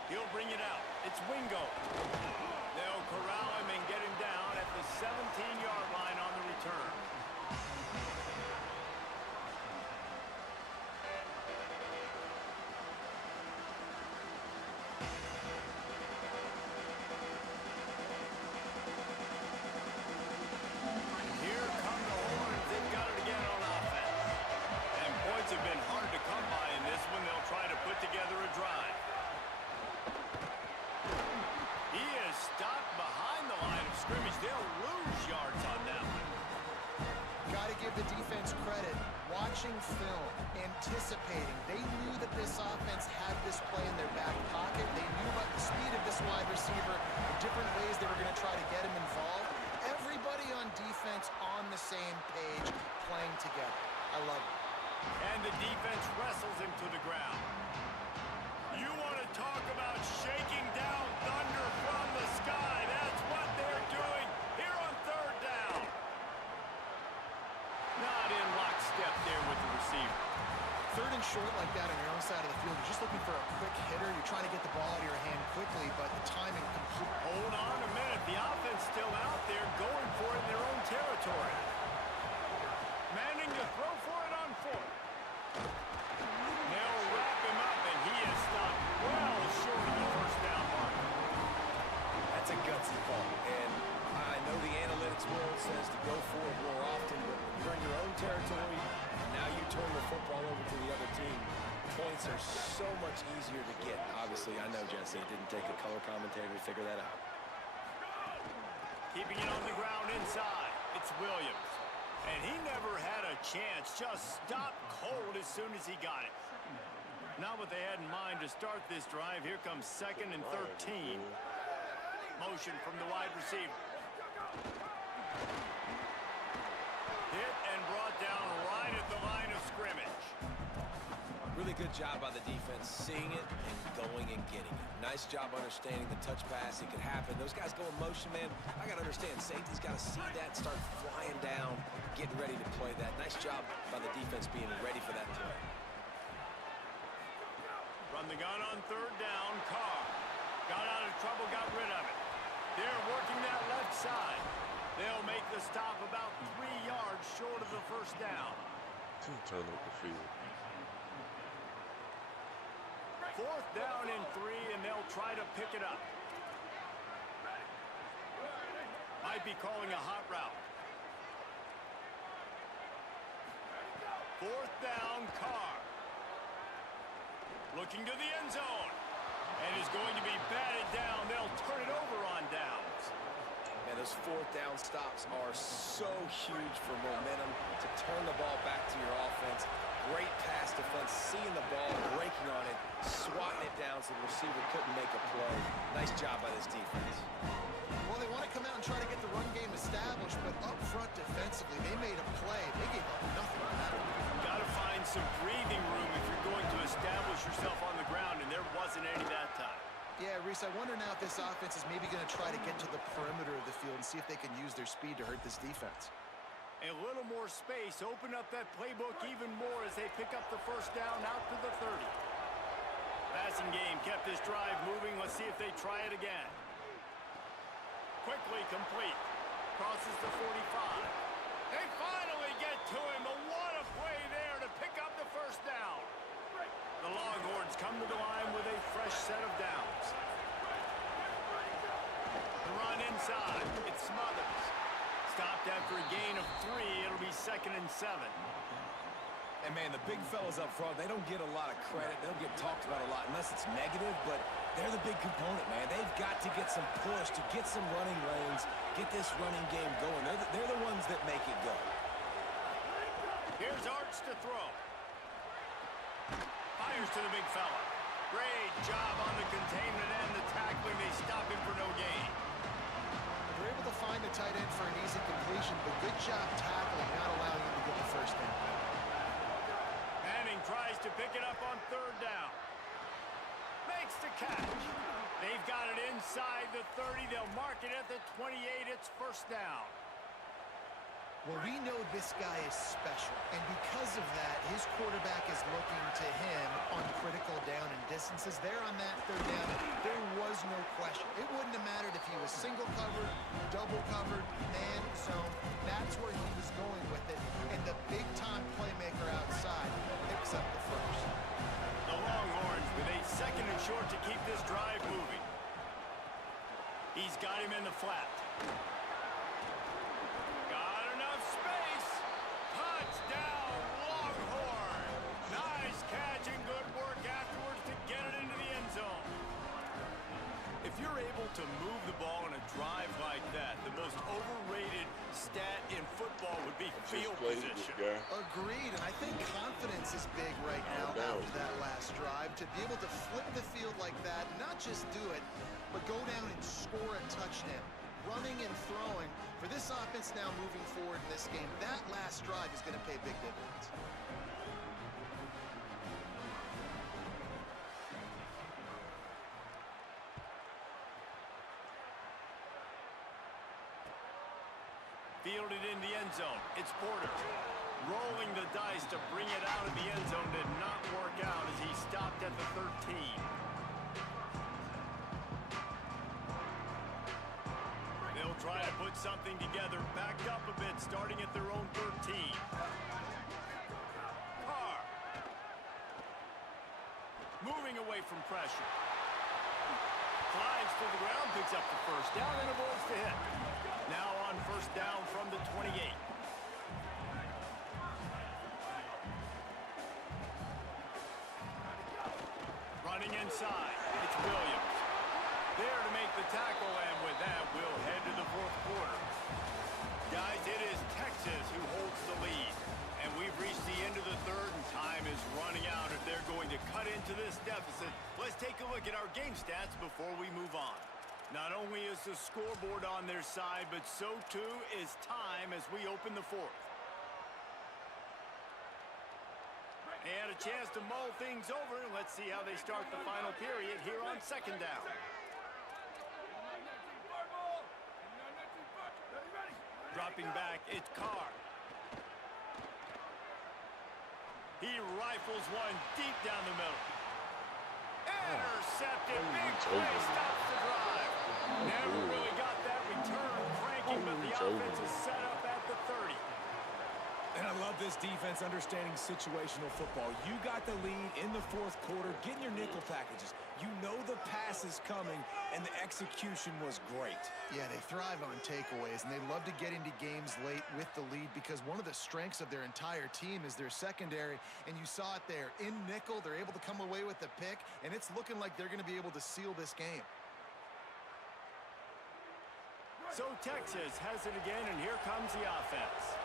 He'll bring it out. It's Wingo. They'll corral him and get him down at the 17-yard line on the return. Here come the Horns. They've got it again on offense. And points have been hard to come by in this one. They'll try to put together a drive. He is stopped behind the line of scrimmage. They'll lose yards on that one. Got to give the defense credit. Watching film, anticipating. They knew that this offense had this play in their back pocket. They knew about the speed of this wide receiver, the different ways they were going to try to get him involved. Everybody on defense on the same page, playing together. I love it. And the defense wrestles him to the ground. You want to talk about shaking down thunder from the sky. That's what they're doing here on third down. Not in lockstep there with the receiver. Third and short like that on your own side of the field, you're just looking for a quick hitter. You're trying to get the ball out of your hand quickly, but the timing complete. Hold on a minute. The offense still out there going for it in their own territory. Manning to throw for it on fourth. They'll wrap him up, and he is stopped well short of the first down mark. That's a gutsy call. And I know the analytics world says to go for it more often, but when you're in your own territory, and now you turn the football over to the other team, points are so much easier to get. Obviously, I know, Jesse, it didn't take a color commentator to figure that out. Keeping it on the ground inside, it's Williams. And he never had a chance, just stopped cold as soon as he got it. Not what they had in mind to start this drive. Here comes 2nd and 13. Motion from the wide receiver. Hit and brought down right at the line of scrimmage. Really good job by the defense, seeing it and going and getting it. Nice job understanding the touch pass. It could happen. Those guys go in motion, man. I got to understand, safety's got to see that, start flying down, getting ready to play that. Nice job by the defense being ready for that play. Run the gun on third down. Carr got out of trouble, got rid of it. They're working that left side. They'll make the stop about 3 yards short of the first down. Turn up the field. 4th down and 3, and they'll try to pick it up. Might be calling a hot route. 4th down, Carr. Looking to the end zone. And is going to be batted down. They'll turn it over on downs. And those 4th down stops are so huge for momentum to turn the ball back to your offense. Great pass defense, seeing the ball, breaking on it, swatting it down so the receiver couldn't make a play. Nice job by this defense. Well, they want to come out and try to get the run game established, but up front defensively, they made a play. They gave up nothing on that one. Got to find some breathing room if you're going to establish yourself on the ground, and there wasn't any that time. Yeah, Reese, I wonder now if this offense is maybe going to try to get to the perimeter of the field and see if they can use their speed to hurt this defense. A little more space, open up that playbook even more as they pick up the first down out to the 30. Passing game kept this drive moving. Let's see if they try it again. Quickly complete. Crosses the 45. They finally get to him, but what a play there to pick up the first down. The Longhorns come to the line with a fresh set of downs. The run inside. It's Smothers. Stopped after a gain of 3. It'll be 2nd and 7. And, man, the big fellas up front, they don't get a lot of credit. They don't get talked about a lot unless it's negative, but they're the big component, man. They've got to get some push, to get some running lanes, get this running game going. They're the ones that make it go. Here's Arch to throw. Fires to the big fella. Great job on the containment and the tackling. They stop him for no gain. They're able to find the tight end for an easy completion, but good job tackling, not allowing him to get the first down. Manning tries to pick it up on third down. Makes the catch. They've got it inside the 30. They'll mark it at the 28. It's first down. Well, we know this guy is special, and because of that, his quarterback is looking to him on critical down and distances. There on that third down, there was no question. It wouldn't have mattered if he was single covered, double covered, man zone. That's where he was going with it, and the big-time playmaker outside picks up the first. The Longhorns with a second and short to keep this drive moving. He's got him in the flat. Space. Touchdown, Longhorn. Nice catch and good work afterwards to get it into the end zone. If you're able to move the ball in a drive like that, the most overrated stat in football would be field position. Agreed, and I think confidence is big right now after that last drive. To be able to flip the field like that, not just do it, but go down and score a touchdown. Running and throwing. For this offense now moving forward in this game, that last drive is going to pay big dividends. Fielded in the end zone. It's Porter. Rolling the dice to bring it out of the end zone did not work out as he stopped at the 13. They'll try to put something together, backed up a bit, starting at their own 13. Carr. Moving away from pressure. Flies to the ground, picks up the first down, and avoids the hit. Now on first down from the 28. Running inside, it's Williams. There to make the tackle, and with that, we'll head to the fourth quarter. Guys, it is Texas who holds the lead. And we've reached the end of the third, and time is running out if they're going to cut into this deficit. Let's take a look at our game stats before we move on. Not only is the scoreboard on their side, but so too is time as we open the fourth. They had a chance to mull things over, and let's see how they start the final period here on second down. Dropping back, it's Carr. He rifles one deep down the middle. Intercepted, big play, stops the drive. Never really got that return cranking, but the offense is set up at the 30. And I love this defense understanding situational football. You got the lead in the fourth quarter, getting your nickel packages. You know the pass is coming, and the execution was great. Yeah, they thrive on takeaways, and they love to get into games late with the lead because one of the strengths of their entire team is their secondary, and you saw it there. In nickel, they're able to come away with the pick, and it's looking like they're going to be able to seal this game. So Texas has it again, and here comes the offense.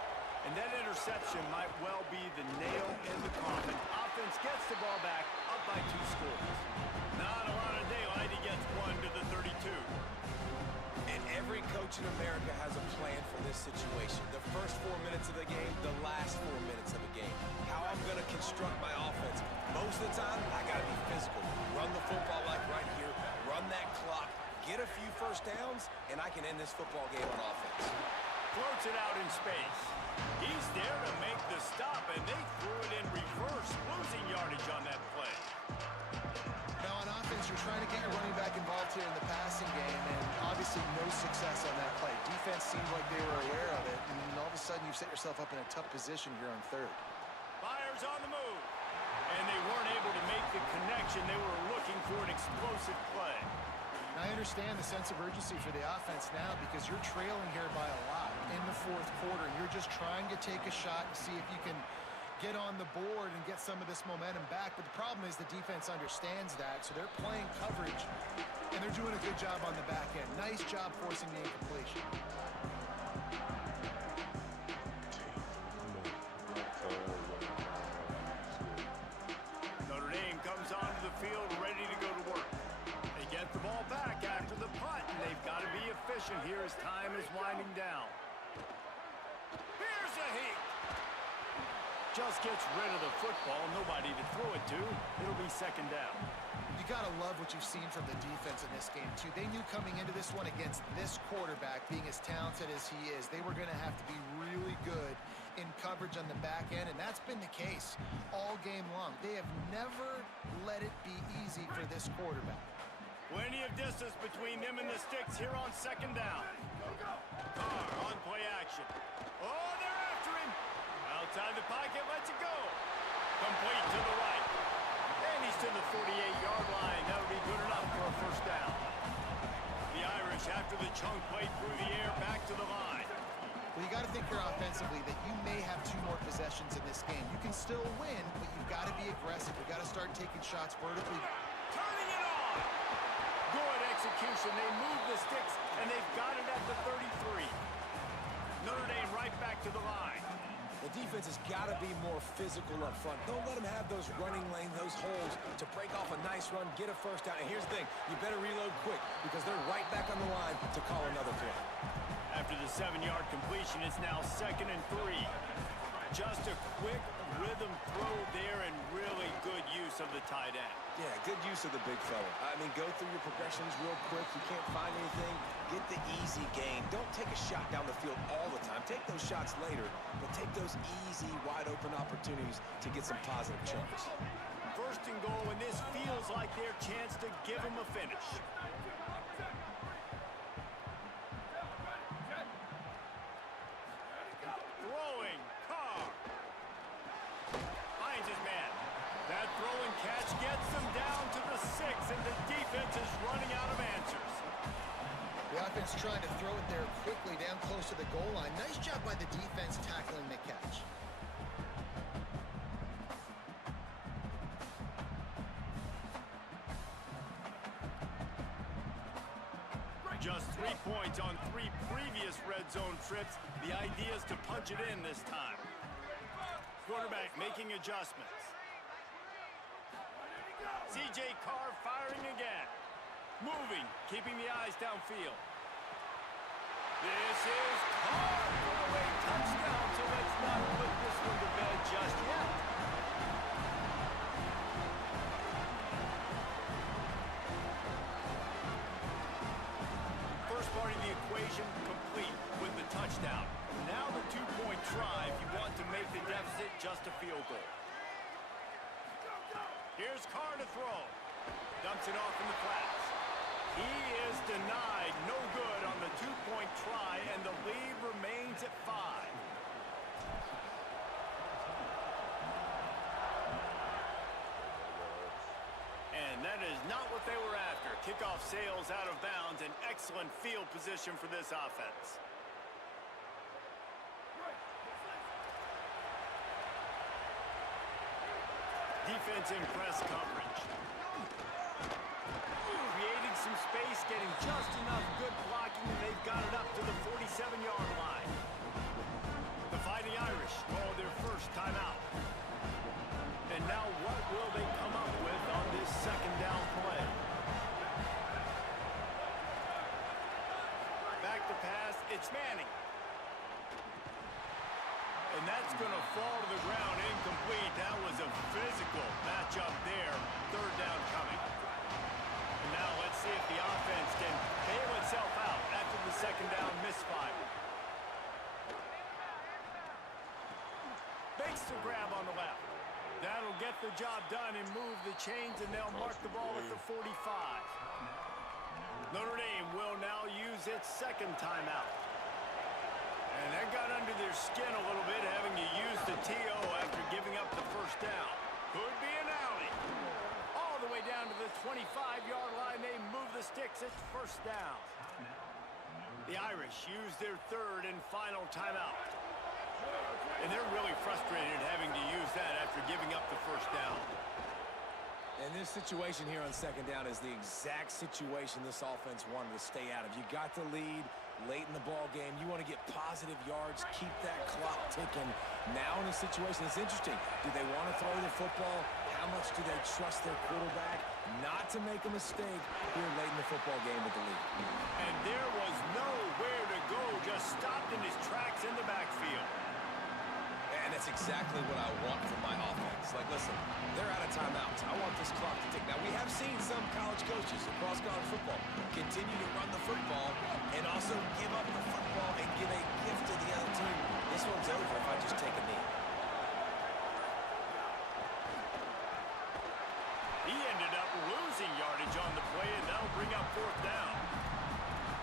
And that interception might well be the nail in the coffin. Offense gets the ball back, up by 2 scores. Not a lot of daylight. He gets one to the 32. And every coach in America has a plan for this situation. The first 4 minutes of the game, the last 4 minutes of the game. How I'm going to construct my offense. Most of the time, I got to be physical. Run the football like right here. Run that clock. Get a few first downs, and I can end this football game on offense. Floats it out in space. He's there to make the stop, and they threw it in reverse, losing yardage on that play. Now on offense, you're trying to get your running back involved here in the passing game, and obviously no success on that play. Defense seemed like they were aware of it, and all of a sudden you've set yourself up in a tough position here on third. Fires on the move, and they weren't able to make the connection. They were looking for an explosive play. I understand the sense of urgency for the offense now because you're trailing here by a lot in the fourth quarter. And you're just trying to take a shot and see if you can get on the board and get some of this momentum back. But the problem is the defense understands that, so they're playing coverage, and they're doing a good job on the back end. Nice job forcing the incompletion. here as time is winding down. Here's a hit. Just gets rid of the football. Nobody to throw it to. It'll be second down. You got to love what you've seen from the defense in this game, too. They knew coming into this one against this quarterback, being as talented as he is, they were going to have to be really good in coverage on the back end, and that's been the case all game long. They have never let it be easy for this quarterback. Plenty of distance between them and the sticks here on second down. Carr on play action. Oh, they're after him. Outside the pocket, lets it go. Complete to the right. And he's to the 48-yard line. That'll be good enough for a first down. The Irish, after the chunk play through the air, back to the line. Well, you got to think here offensively that you may have 2 more possessions in this game. You can still win, but you've got to be aggressive. You've got to start taking shots vertically. Turning it on. Good execution. They move the sticks, and they've got it at the 33. Notre Dame right back to the line. The defense has got to be more physical up front. Don't let them have those running lanes, those holes to break off a nice run, get a first down. And here's the thing, you better reload quick because they're right back on the line to call another play. After the 7-yard completion, it's now 2nd and 3. Just a quick rhythm throw there and really good use of the tight end. Yeah, good use of the big fella. I mean, go through your progressions real quick. You can't find anything. Get the easy gain. Don't take a shot down the field all the time. Take those shots later, but take those easy, wide-open opportunities to get some positive chunks. 1st and goal, and this feels like their chance to give them a finish. Throwing, Carr. Finds his man. That throw and catch gets them down to the 6, and the defense is running out of answers. The offense trying to throw it there quickly down close to the goal line. Nice job by the defense tackling the catch. Just 3 points on 3 previous red zone trips. The idea is to punch it in this time. Quarterback making adjustments. C.J. Carr firing again. Moving, keeping the eyes downfield. This is Carr for the late touchdown, so let's not put this one to bed just yet. First part of the equation complete with the touchdown. Now the 2-point try if you want to make the deficit just a field goal. Here's Carr to throw. Dumps it off in the flats. He is denied. No good on the 2-point try, and the lead remains at 5. And that is not what they were after. Kickoff sails out of bounds, and excellent field position for this offense. Defense in press coverage. Creating some space, getting just enough good blocking, and they've got it up to the 47-yard line. The Fighting Irish call their first timeout. And now what will they come up with on this 2nd down play? Back to pass, it's Manning. And that's going to fall to the ground incomplete. That was a physical matchup there. 3rd down coming. And now let's see if the offense can bail itself out after the 2nd down misfire. Makes the grab on the left. That'll get the job done and move the chains, and they'll mark the ball at the 45. Notre Dame will now use its 2nd timeout. And that got under their skin a little bit, having to use the TO after giving up the 1st down. Could be an alley. All the way down to the 25-yard line, they move the sticks. It's 1st down. The Irish use their 3rd and final timeout. And they're really frustrated having to use that after giving up the 1st down. And this situation here on 2nd down is the exact situation this offense wanted to stay out of. You got the lead late in the ball game. You want to get positive yards, keep that clock ticking. Now in a situation, it's interesting. Do they want to throw the football? how much do they trust their quarterback not to make a mistake here late in the football game with the lead? And there was nowhere to go, just stopped in his tracks in the backfield. And that's exactly what I want from my offense. Like, listen, they're out of timeouts. I want this clock to tick. Now, we have seen some college coaches across college football continue to run the football and also give up the football and give a gift to the other team. This one's over if I just take a knee. He ended up losing yardage on the play, and that'll bring up fourth down.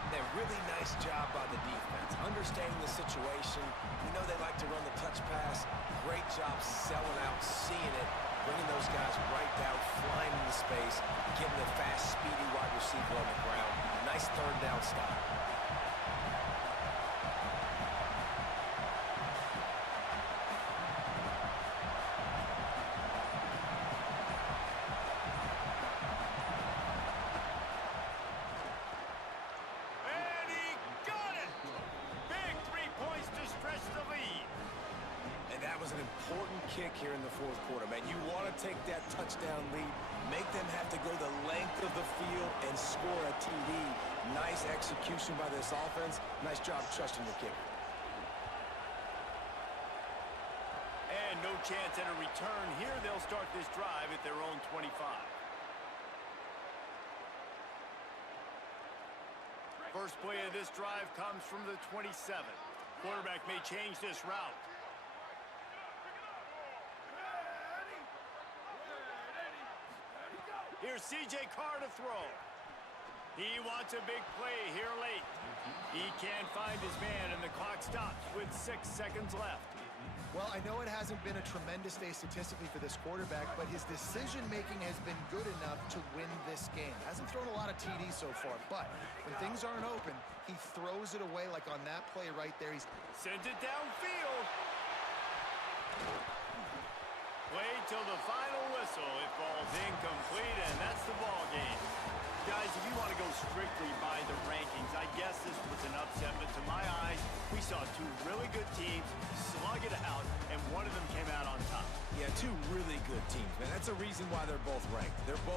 A really nice job by the defense, understanding the situation. You know they like to run the touch pass. Great job selling out, seeing it, bringing those guys right down, flying into space, getting a fast, speedy wide receiver on the ground. Nice third down stop. Kick here in the fourth quarter, man. You want to take that touchdown lead, make them have to go the length of the field and score a TD. Nice execution by this offense. Nice job trusting your kicker. And no chance at a return here. They'll start this drive at their own 25. First play of this drive comes from the 27. Quarterback may change this route. Here's C.J. Carr to throw. He wants a big play here late. He can't find his man, and the clock stops with 6 seconds left. Well, I know it hasn't been a tremendous day statistically for this quarterback, but his decision-making has been good enough to win this game. Hasn't thrown a lot of TDs so far, but when things aren't open, he throws it away like on that play right there. He's sends it downfield. Play till the final whistle. It falls incomplete, and that's the ball game. Guys, if you want to go strictly by the rankings, I guess this was an upset, but to my eyes, we saw two really good teams slug it out, and one of them came out on top. Yeah, two really good teams, man. That's a reason why they're both ranked. They're both